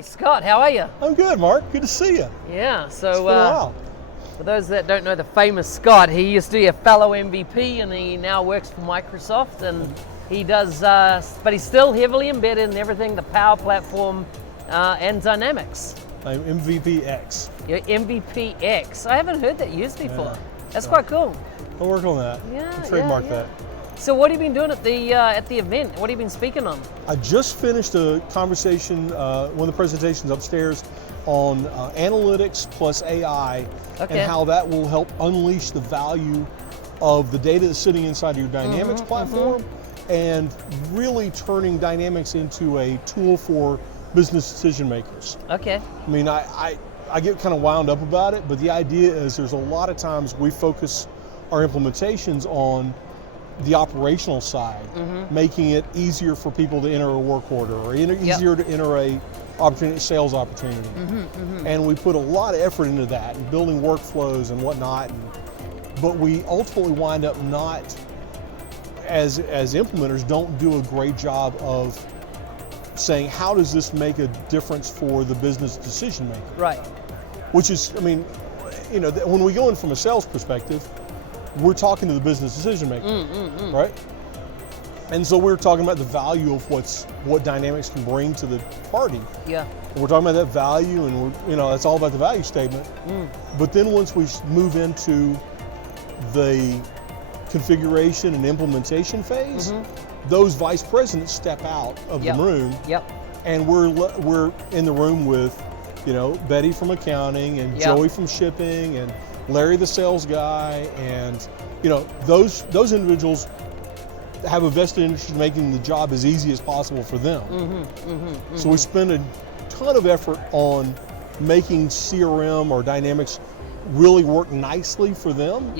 Hey, Scott, how are you? I'm good, Mark. Good to see you. Yeah, so It's been a while. for those that don't know the famous Scott, he used to be a fellow MVP and he now works for Microsoft, and he does, but he's still heavily embedded in everything, the Power Platform and Dynamics. I'm MVPX. You're MVPX. I haven't heard that used before. Yeah. That's quite cool. I'll work on that. Yeah, I'll trademark yeah. that. So what have you been doing at the event? What have you been speaking on? I just finished a conversation, one of the presentations upstairs on analytics plus AI Okay. and how that will help unleash the value of the data that's sitting inside your Dynamics platform and really turning Dynamics into a tool for business decision makers. Okay. I mean, I get kind of wound up about it, but the idea is there's a lot of times we focus our implementations on the operational side, making it easier for people to enter a work order or easier to enter a sales opportunity. And we put a lot of effort into that and building workflows and whatnot, but we ultimately wind up not, as implementers, don't do a great job of saying, how does this make a difference for the business decision maker? Right. Which is, I mean, you know, when we go in from a sales perspective, we're talking to the business decision maker, right? And so we're talking about the value of what Dynamics can bring to the party. Yeah. And we're talking about that value, and that's all about the value statement. But then once we move into the configuration and implementation phase, those vice presidents step out of the room, and we're in the room with, Betty from accounting and Joey from shipping and Larry the sales guy, and those individuals have a vested interest in making the job as easy as possible for them. So we spend a ton of effort on making CRM or Dynamics really work nicely for them.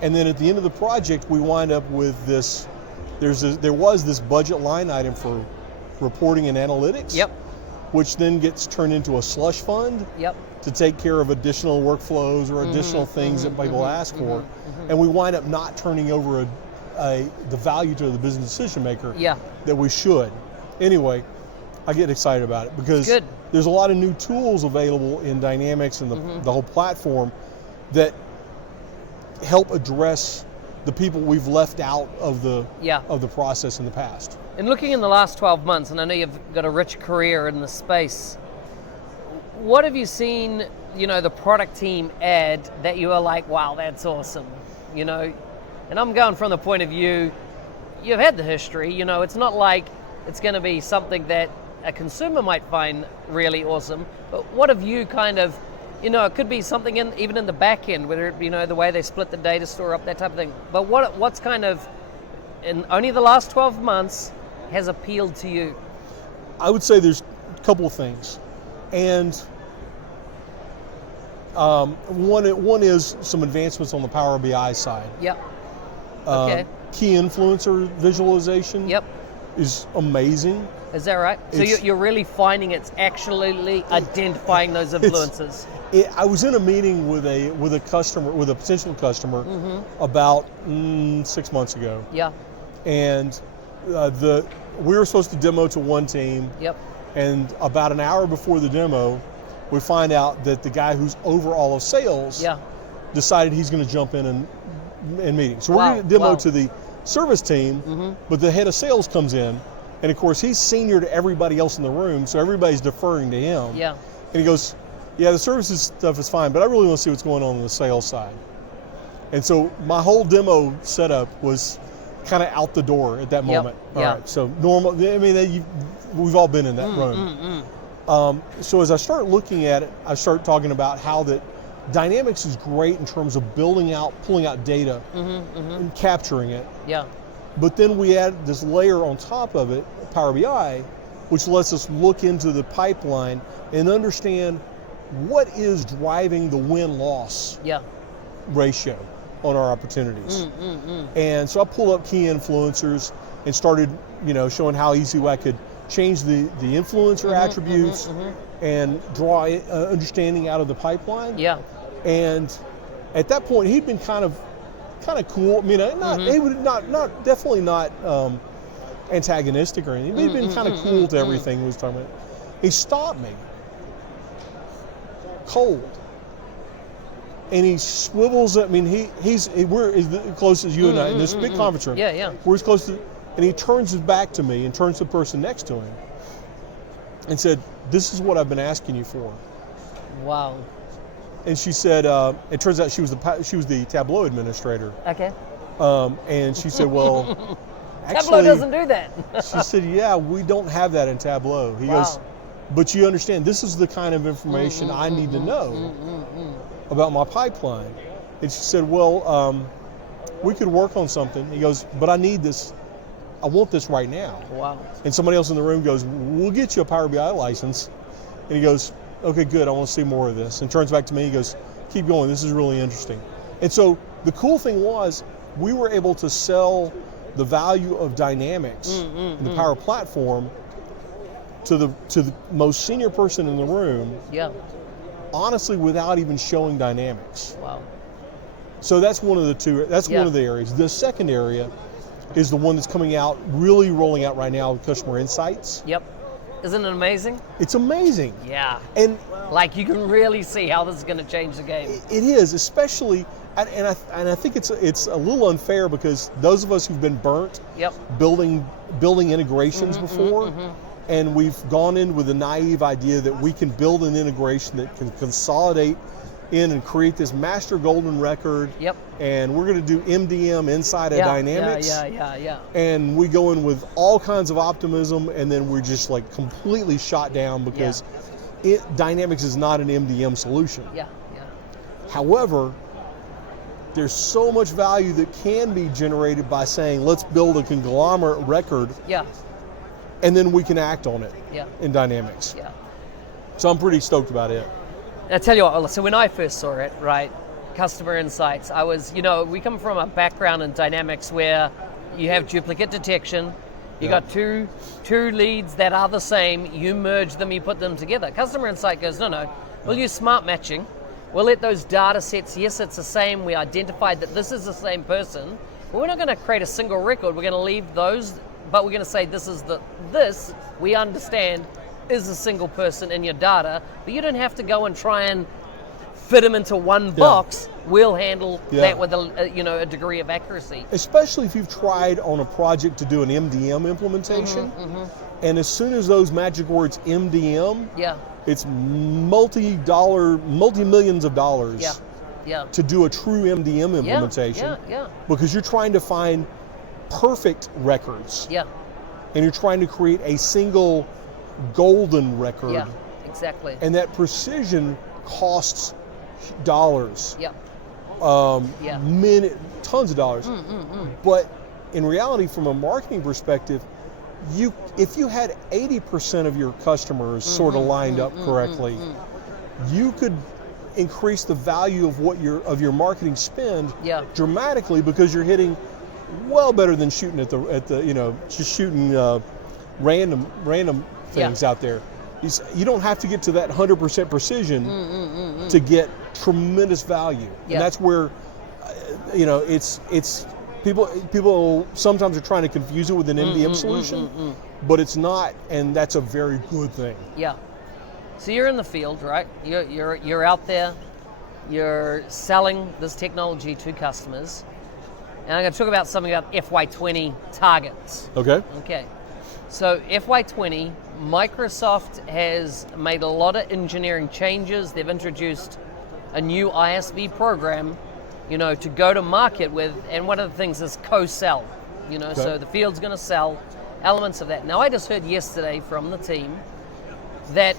And then at the end of the project, we wind up with this. There was this budget line item for reporting and analytics, which then gets turned into a slush fund to take care of additional workflows or additional things that people ask for. And we wind up not turning over the value to the business decision maker that we should. Anyway, I get excited about it because there's a lot of new tools available in Dynamics and the whole platform that help address the people we've left out of the process in the past. And looking in the last 12 months, and I know you've got a rich career in the space, what have you seen, the product team add that you are like, wow, that's awesome, And I'm going from the point of view, you've had the history, it's not like it's going to be something that a consumer might find really awesome, but what have you kind of, it could be something even in the back end, whether it be, the way they split the data store up, that type of thing. But what's kind of, in only the last 12 months, has appealed to you? I would say there's a couple of things. And one is some advancements on the Power BI side. Okay. Key influencer visualization is amazing. Is that right? So you're really finding it's actually identifying those influencers. I was in a meeting with a customer, with a potential customer, about 6 months ago. And we were supposed to demo to one team. And about an hour before the demo, we find out that the guy who's over all of sales decided he's going to jump in and meeting. So we're going to demo to the service team, but the head of sales comes in, and of course he's senior to everybody else in the room, so everybody's deferring to him. And he goes, yeah, the services stuff is fine, but I really want to see what's going on the sales side. And so my whole demo setup was kind of out the door at that moment. All right, so normal, I mean, we've all been in that room. So as I start looking at it, I start talking about how that Dynamics is great in terms of pulling out data and capturing it. But then we add this layer on top of it, Power BI, which lets us look into the pipeline and understand what is driving the win-loss ratio on our opportunities. And so I pulled up key influencers and started, showing how easy I could change the influencer attributes and draw understanding out of the pipeline. And at that point, he'd been kind of cool. I mean, he would definitely not antagonistic or anything. But he'd been kind of cool to everything we was talking about. He stopped me, cold, and he swivels. I mean, we're as close as you and I in this big conference room. Yeah. We're as close to, and he turns his back to me and turns to the person next to him, and said, "This is what I've been asking you for." Wow. And she said, it turns out she was the Tableau administrator. Okay. And she said, well, actually, Tableau doesn't do that. She said, yeah, we don't have that in Tableau. He goes, but you understand, this is the kind of information I need to know about my pipeline. And she said, well, we could work on something. He goes, but I need this. I want this right now. Wow. And somebody else in the room goes, we'll get you a Power BI license. And he goes, okay, good, I want to see more of this. And turns back to me, he goes, keep going, this is really interesting. And so the cool thing was, we were able to sell the value of Dynamics in the Power Platform to the most senior person in the room, honestly, without even showing Dynamics. Wow. So that's one of the two, that's one of the areas. The second area is the one that's coming out, really rolling out right now with Customer Insights. Yep. Isn't it amazing? It's amazing. Yeah. And like, you can really see how this is going to change the game. It is, especially, and I think it's a little unfair because those of us who've been burnt building integrations before, and we've gone in with a naive idea that we can build an integration that can consolidate in and create this master golden record. Yep. And we're going to do MDM inside of Dynamics. Yeah. And we go in with all kinds of optimism, and then we're just like completely shot down because Dynamics is not an MDM solution. Yeah. However, there's so much value that can be generated by saying, let's build a conglomerate record. Yeah. And then we can act on it in Dynamics. Yeah. So I'm pretty stoked about it. And I tell you what, so when I first saw it, right, Customer Insights, I was, we come from a background in Dynamics where you have duplicate detection, you got two leads that are the same, you merge them, you put them together. Customer Insight goes, no, we'll use smart matching, we'll let those data sets, yes, it's the same, we identified that this is the same person, but we're not going to create a single record, we're going to leave those, but we're going to say this, we understand, is a single person in your data, but you don't have to go and try and fit them into one box. We'll handle that with a degree of accuracy. Especially if you've tried on a project to do an MDM implementation, and as soon as those magic words MDM, it's multi-millions of dollars to do a true MDM implementation. Because you're trying to find perfect records. And you're trying to create a single golden record. Yeah, exactly. And that precision costs dollars. Tons of dollars. But in reality, from a marketing perspective, if you had 80% of your customers sort of lined up correctly, you could increase the value of your marketing spend dramatically, because you're hitting well better than shooting at the just shooting random things out there. You don't have to get to that 100% precision to get tremendous value, and that's where it's people sometimes are trying to confuse it with an MDM solution, but it's not, and that's a very good thing. Yeah. So you're in the field, right? You're out there, you're selling this technology to customers, and I'm going to talk about something about FY20 targets. Okay. So FY20, Microsoft has made a lot of engineering changes. They've introduced a new ISV program, to go to market with, and one of the things is co-sell, so the field's going to sell elements of that. Now, I just heard yesterday from the team that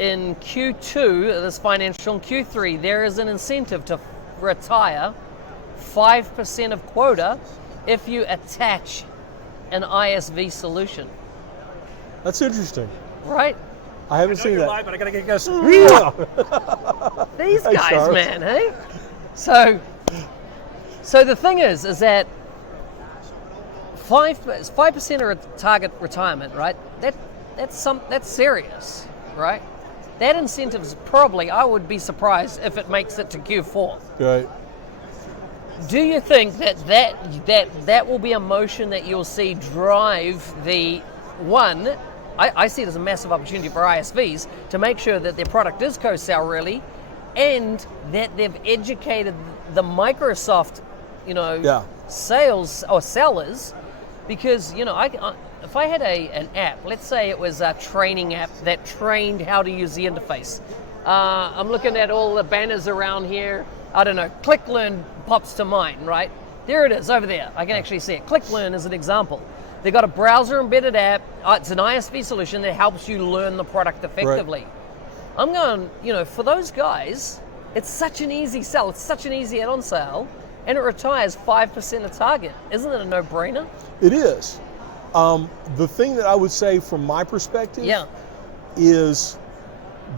in Q2, this financial, in Q3, there is an incentive to retire 5% of quota if you attach an ISV solution. That's interesting. Right? I haven't seen that. Live, but I gotta get guys. These guys, man, hey? So the thing is that 5% are a target retirement, right? That's serious, right? That incentive is probably, I would be surprised if it makes it to Q4. Right. Do you think that will be a motion that you'll see drive the I see it as a massive opportunity for ISVs to make sure that their product is co-sell really, and that they've educated the Microsoft, sales or sellers, because if I had an app, let's say it was a training app that trained how to use the interface. I'm looking at all the banners around here. I don't know, ClickLearn pops to mind, right? There it is over there. I can actually see it. ClickLearn is an example. They've got a browser embedded app. It's an ISV solution that helps you learn the product effectively. Right. I'm going, for those guys, it's such an easy sell. It's such an easy add-on sale, and it retires 5% of target. Isn't it a no-brainer? It is. The thing that I would say from my perspective is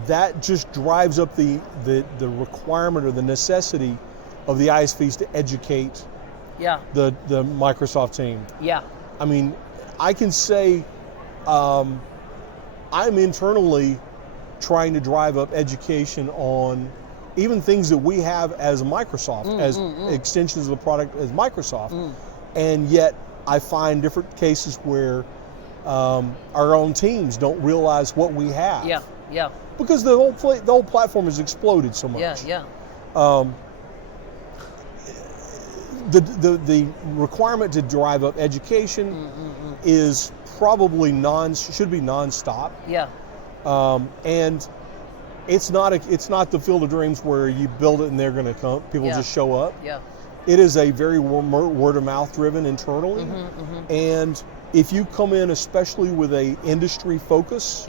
that just drives up the requirement or the necessity of the ISVs to educate the Microsoft team. Yeah. I mean, I can say I'm internally trying to drive up education on even things that we have as Microsoft, as extensions of the product as Microsoft, and yet I find different cases where our own teams don't realize what we have. Yeah, yeah. Because the whole platform has exploded so much. Yeah, yeah. The requirement to drive up education is probably should be nonstop. Yeah. And it's not the Field of Dreams where you build it and they're going to come. People just show up. Yeah. It is a very word of mouth driven internally. And if you come in, especially with a industry focus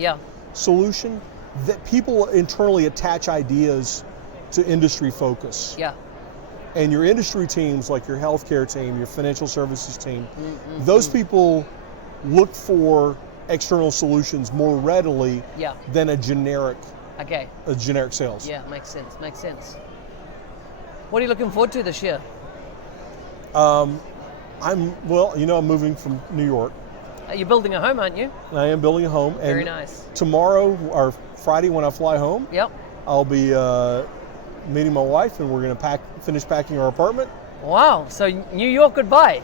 solution, that people internally attach ideas to industry focus. Yeah. And your industry teams, like your healthcare team, your financial services team, those people look for external solutions more readily than a generic sales. Yeah, makes sense. What are you looking forward to this year? I'm moving from New York. You're building a home, aren't you? I am building a home. Very nice. Tomorrow, or Friday when I fly home, I'll be meeting my wife, and we're going to finish packing our apartment. Wow, so New York goodbye.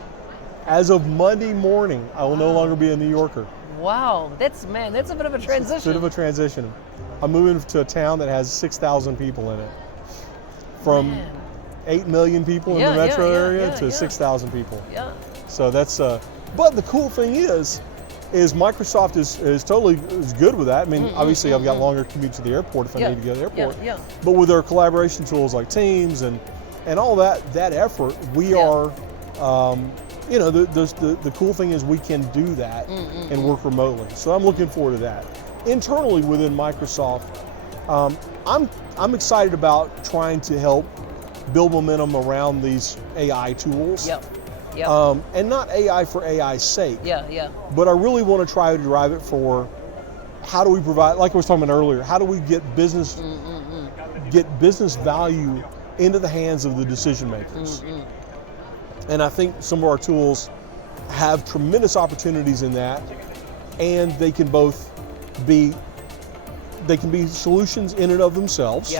As of Monday morning, I will no longer be a New Yorker. Wow, that's a bit of a transition. It's a bit of a transition. I'm moving to a town that has 6,000 people in it. From 8 million people in the metro area to 6,000 people. Yeah. So that's, but the cool thing is Microsoft is totally good with that. I mean, obviously I've got longer commute to the airport if I need to go to the airport. But with our collaboration tools like Teams and all that effort, we are, the cool thing is we can do that and work remotely. So I'm looking forward to that. Internally within Microsoft, I'm excited about trying to help build momentum around these AI tools. And not AI for AI's sake. But I really want to try to drive it for how do we provide, like I was talking about earlier, how do we get business value into the hands of the decision makers? And I think some of our tools have tremendous opportunities in that, and they can both be solutions in and of themselves.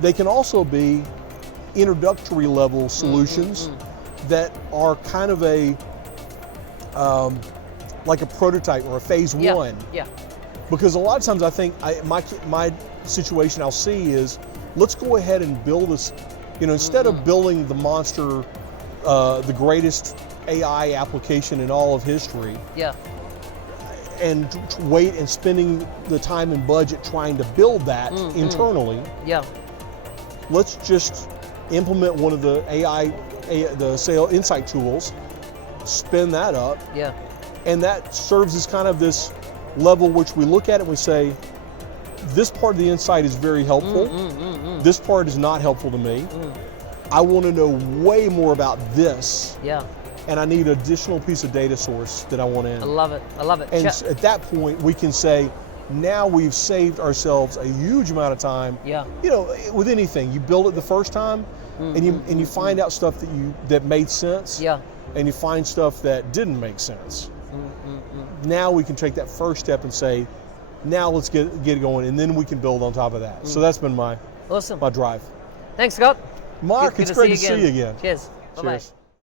They can also be introductory level solutions that are kind of like a prototype or a phase one. Because a lot of times I think my situation I'll see is, let's go ahead and build this, instead of building the monster, the greatest AI application in all of history. And wait and spending the time and budget trying to build that internally. Let's just implement one of the the sales insight tools, spin that up, and that serves as kind of this level which we look at it and we say, this part of the insight is very helpful, this part is not helpful to me, I want to know way more about this, and I need an additional piece of data source that I want in. I love it. And at that point we can say, now we've saved ourselves a huge amount of time. With anything, you build it the first time, and you find out stuff that made sense. And you find stuff that didn't make sense. Now we can take that first step and say, now let's get it going, and then we can build on top of that. So that's been my drive. Thanks, Scott. Mark, it's great to see you again. Cheers. Bye-bye. Cheers.